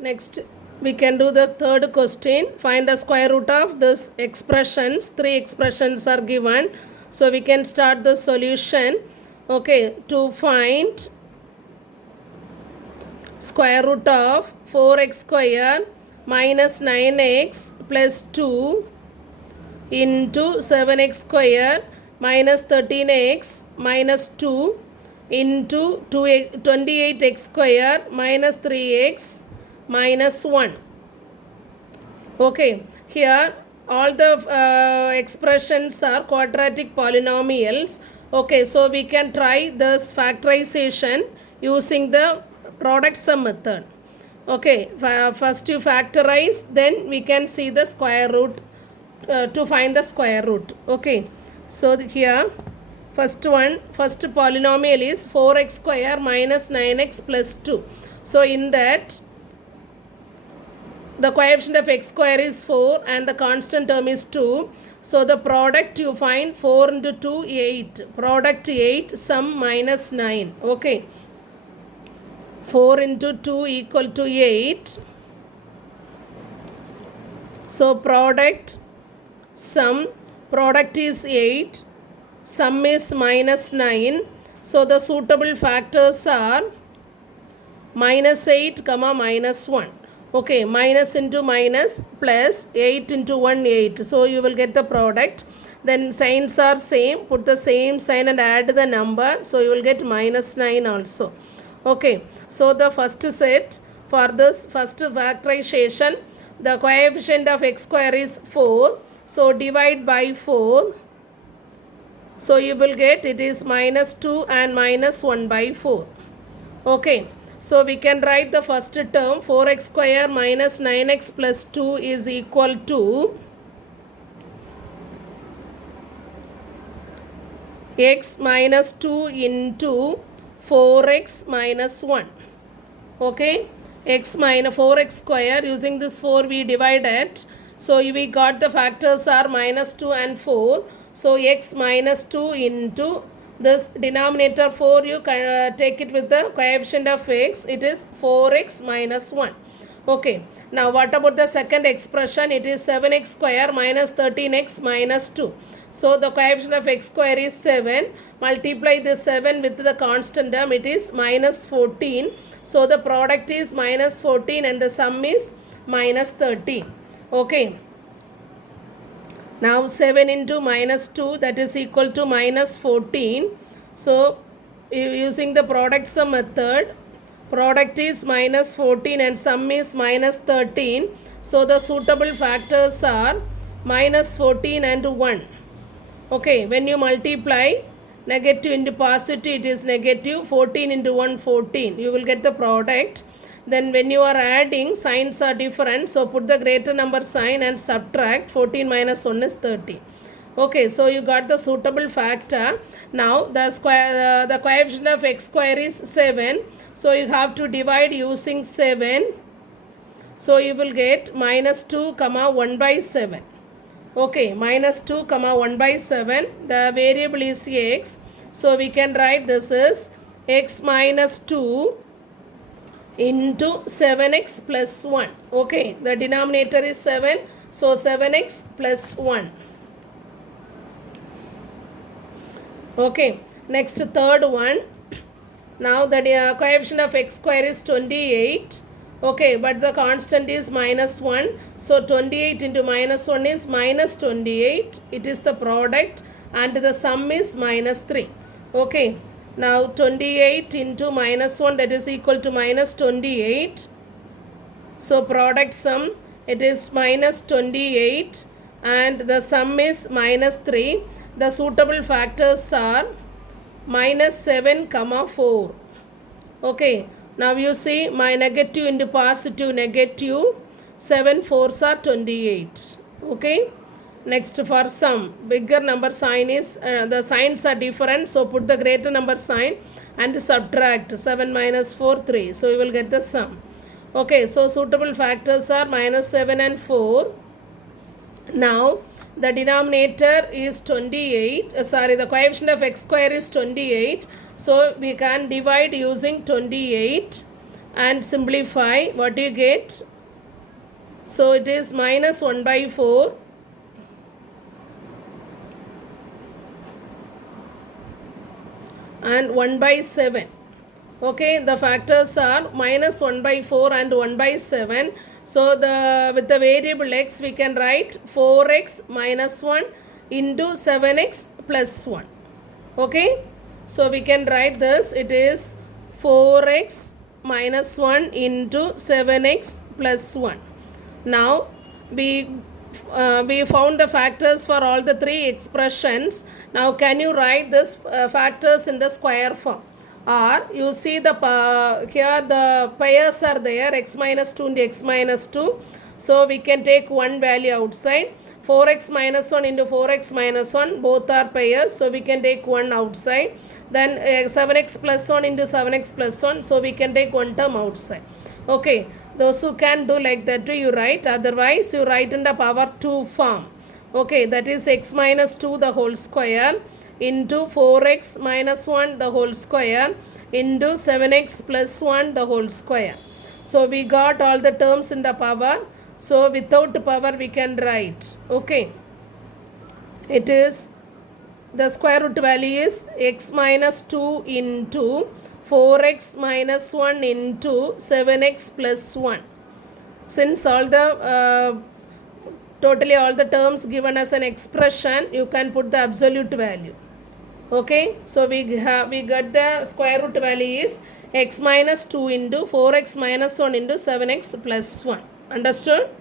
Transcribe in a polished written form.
Next, we can do the third question. Find the square root of this expressions. Three expressions are given. So we can start the solution. Okay, to find square root of 4x square minus 9x plus 2 into 7x square minus 13x minus 2 into 28x square minus 3x minus 1. Okay, here all the expressions are quadratic polynomials. Okay, so we can try this factorization using the product sum method. Okay, first you factorize, then we can see the square root to find the square root. Okay, so here first polynomial is 4x square minus 9x plus 2. So in that the coefficient of x square is 4 and the constant term is 2. So the product you find 4 into 2, 8. Product 8, sum minus 9. Okay. 4 into 2 equal to 8. So product is 8. Sum is minus 9. So the suitable factors are minus 8, minus 1. Okay, minus into minus plus 8 into 1, 8. So you will get the product. Then signs are same. Put the same sign and add the number. So you will get minus 9 also. Okay, so the first set for this first factorization, the coefficient of x square is 4. So divide by 4. So you will get it is minus 2 and minus 1 by 4. Okay. So we can write the first term 4x square minus 9x plus 2 is equal to x minus 2 into 4x minus 1. Okay, x minus 4x square, using this 4 we divided. So we got the factors are minus 2 and 4. So x minus 2 into this denominator 4, you take it with the coefficient of x, it is 4x minus 1. Okay, now what about the second expression? It is 7x square minus 13x minus 2. So the coefficient of x square is 7. Multiply this 7 with the constant term, it is minus 14. So the product is minus 14 and the sum is minus 13. Okay. Now 7 into minus 2, that is equal to minus 14. So using the product sum method, product is minus 14 and sum is minus 13. So the suitable factors are minus 14 and 1. Okay, when you multiply negative into positive, it is negative. 14 into 1, 14. You will get the product. Then when you are adding, signs are different. So put the greater number sign and subtract. 14 minus 1 is 30. Okay, so you got the suitable factor. Now the coefficient of x square is 7. So you have to divide using 7. So you will get minus 2, 1 by 7. Okay, minus 2, 1 by 7. The variable is x. So we can write this is x minus 2 into 7x plus 1. Okay, the denominator is 7. So 7x plus 1. Okay, next third one. Now the coefficient of x square is 28. Okay, but the constant is minus 1. So 28 into minus 1 is minus 28. It is the product and the sum is minus 3. Okay, now 28 into minus 1, that is equal to minus 28. So product sum, it is minus 28 and the sum is minus 3. The suitable factors are minus 7, 4. Okay. Now you see my negative into positive, negative. 7 4s are 28. Okay. Next for sum, bigger number sign is, the signs are different. So put the greater number sign and subtract. 7 minus 4, 3. So you will get the sum. Okay. So suitable factors are minus 7 and 4. Now the denominator is 28. The coefficient of x square is 28. So we can divide using 28 and simplify, what do you get? So it is minus 1 by 4 and 1 by 7. Okay, the factors are minus 1 by 4 and 1 by 7. So with the variable x, we can write 4x minus 1 into 7x plus 1. Okay, so we can write this. It is 4x minus 1 into 7x plus 1. Now we found the factors for all the three expressions. Now can you write this factors in the square form? Or you see the here the pairs are there, x minus 2 into x minus 2. So we can take one value outside. 4x minus 1 into 4x minus 1, both are pairs, so we can take one outside. Then 7x plus 1 into 7x plus 1, so we can take one term outside. Okay, those who can do like that, do you write? Otherwise, you write in the power 2 form. Okay, that is x minus 2 the whole square into 4x minus 1 the whole square into 7x plus 1 the whole square. So we got all the terms in the power. So without power we can write. Okay, it is the square root value is x minus 2 into 4x minus 1 into 7x plus 1. Since all the totally all the terms given as an expression, you can put the absolute value. Okay, so we got the square root value is x minus 2 into 4x minus 1 into 7x plus 1. Understood?